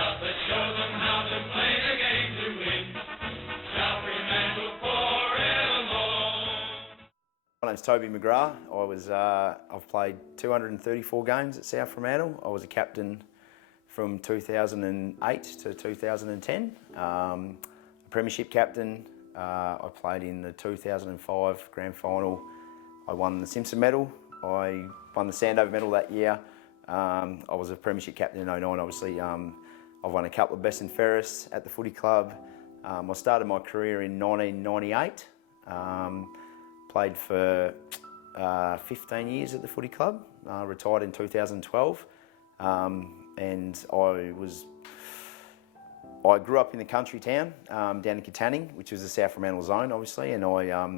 South, let's show them how to play the game to win. South Fremantle forevermore. My name's Toby McGrath. I've played 234 games at South Fremantle. I was a captain from 2008 to 2010. A premiership captain. I played in the 2005 grand final. I won the Simpson medal. I won the Sandover medal that year. I was a premiership captain in 09, obviously. I've won a couple of best and fairest at the footy club. I started my career in 1998. Played for 15 years at the footy club. Retired in 2012. And I grew up in the country town down in Katanning, which was the South Fremantle zone, obviously, and I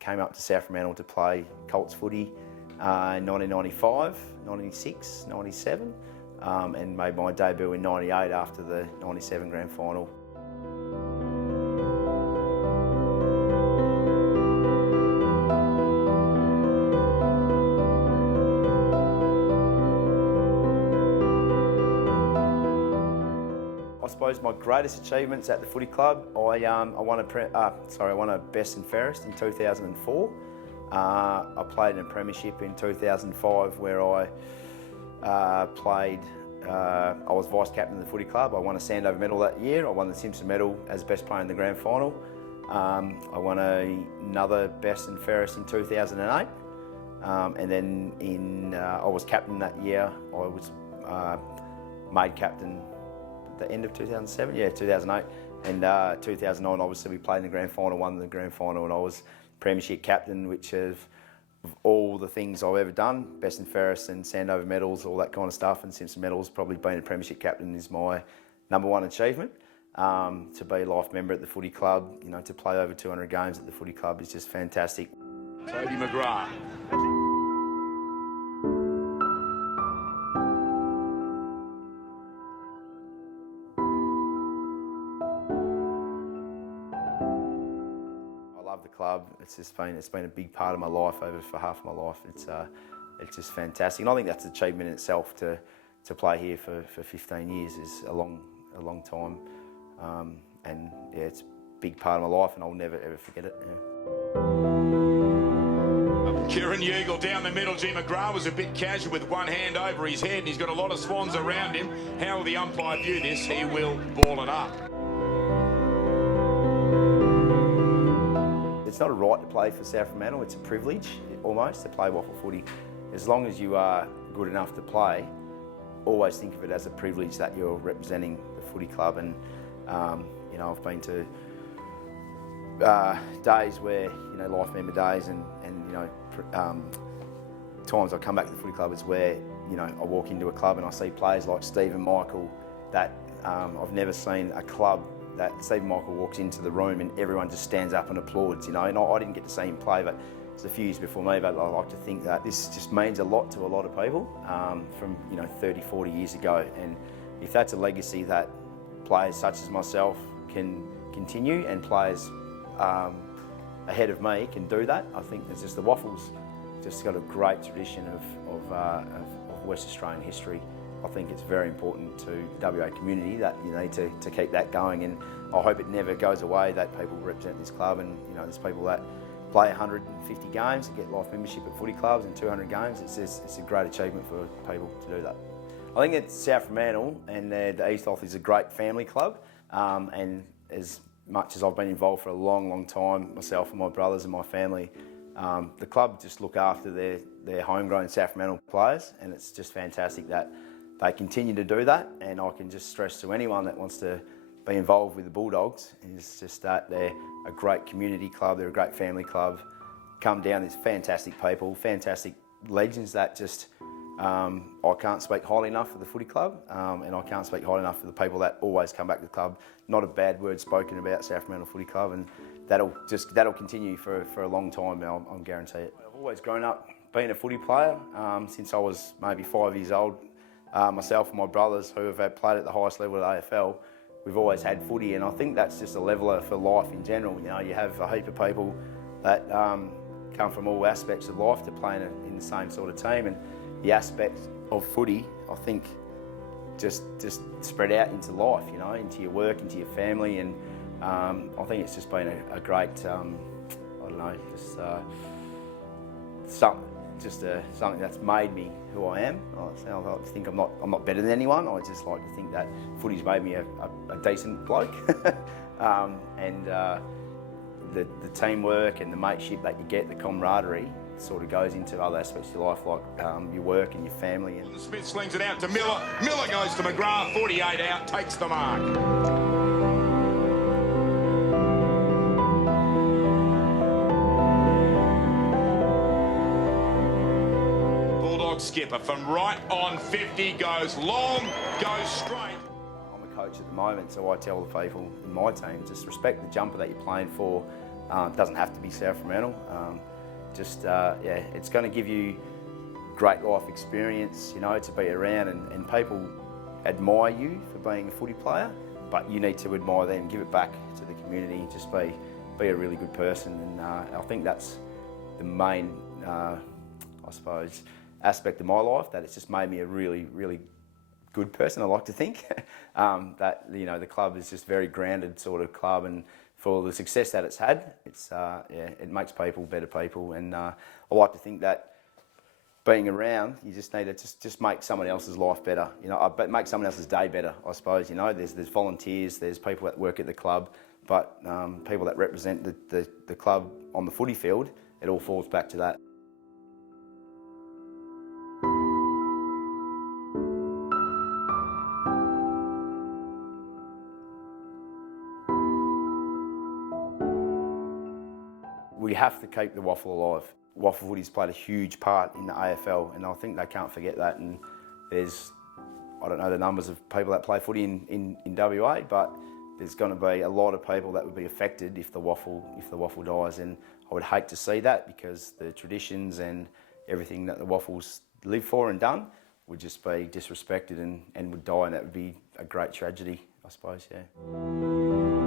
came up to South Fremantle to play Colts footy in 1995, 96, 97, and made my debut in 98 after the 97 grand final. I suppose my greatest achievements at the footy club, I won a best and fairest in 2004. I played in a premiership in 2005 where I was vice captain of the footy club. I won a Sandover medal that year. I won the Simpson medal as best player in the grand final. I won another best and fairest in 2008. And then I was captain that year. I was made captain the end of 2007, 2008, and 2009 obviously we played in the grand final, won the grand final, and I was premiership captain, which of all the things I've ever done, best and fairest and Sandover medals, all that kind of stuff, and Simpson medals, probably being a premiership captain is my #1 achievement. To be a life member at the footy club, you know, to play over 200 games at the footy club is just fantastic. Toby McGrath. I love the club. It's been a big part of my life for half of my life. It's just fantastic, and I think that's an achievement in itself to play here for 15 years is a long time, and yeah, it's a big part of my life, and I'll never ever forget it. Yeah. Kieran Ugle down the middle. G. McGrath was a bit casual with one hand over his head, and he's got a lot of swans around him. How will the umpire view this? He will ball it up. It's not a right to play for South Fremantle, it's a privilege almost to play WAFL footy. As long as you are good enough to play, always think of it as a privilege that you're representing the footy club. And you know, I've been to days where, you know, life member days, and you know, times I come back to the footy club is where, you know, I walk into a club and I see players like Steve and Michael that I've never seen a club that Steve Michael walks into the room and everyone just stands up and applauds, you know. And I didn't get to see him play, but it's a few years before me, but I like to think that this just means a lot to a lot of people from, you know, 30, 40 years ago. And if that's a legacy that players such as myself can continue, and players ahead of me can do that, I think there's just the WAFL's just got a great tradition of West Australian history. I think it's very important to the WA community that you need to keep that going, and I hope it never goes away, that people represent this club. And you know, there's people that play 150 games and get life membership at footy clubs and 200 games. It's a great achievement for people to do that. I think it's South Fremantle, and the ethos is a great family club, and as much as I've been involved for a long time, myself and my brothers and my family, the club just look after their homegrown South Fremantle players, and it's just fantastic that they continue to do that. And I can just stress to anyone that wants to be involved with the Bulldogs is just that they're a great community club, they're a great family club. Come down, there's fantastic people, fantastic legends that just I can't speak highly enough of the footy club, and I can't speak highly enough for the people that always come back to the club. Not a bad word spoken about South Fremantle Footy Club, and that'll continue for a long time. I'll guarantee it. I've always grown up being a footy player since I was maybe 5 years old. Myself and my brothers, who have played at the highest level at AFL, we've always had footy, and I think that's just a leveler for life in general. You know, you have a heap of people that come from all aspects of life to play in the same sort of team, and the aspect of footy, I think, just spread out into life, you know, into your work, into your family, and I think it's just been a great, I don't know, something that's made me who I am. I like to think I'm not better than anyone. I just like to think that footy's made me a decent bloke, and the teamwork and the mateship that you get, the camaraderie, sort of goes into other aspects of your life, like your work and your family. And Smith slings it out to Miller. Miller goes to McGrath. 48 out, takes the mark. Bulldog skipper from right on 50 goes long, goes straight. I'm a coach at the moment, so I tell the people in my team, just respect the jumper that you're playing for. It doesn't have to be South Fremantle. Yeah, it's going to give you great life experience, you know, to be around, and people admire you for being a footy player, but you need to admire them, give it back to the community, just be a really good person, and I think that's the main, I suppose, aspect of my life, that it's just made me a really, really good person, I like to think. That, you know, the club is just very grounded sort of club, and for the success that it's had, yeah, it makes people better people, and I like to think that being around, you just need to just make someone else's life better, you know, but make someone else's day better, I suppose. You know, there's volunteers, there's people that work at the club, but people that represent the club on the footy field, it all falls back to that. We have to keep the WAFL alive. WAFL footy's played a huge part in the AFL, and I think they can't forget that. And there's, I don't know the numbers of people that play footy in WA, but there's going to be a lot of people that would be affected if the WAFL dies, and I would hate to see that, because the traditions and everything that the WAFL's lived for and done would just be disrespected and would die, and that would be a great tragedy, I suppose, yeah.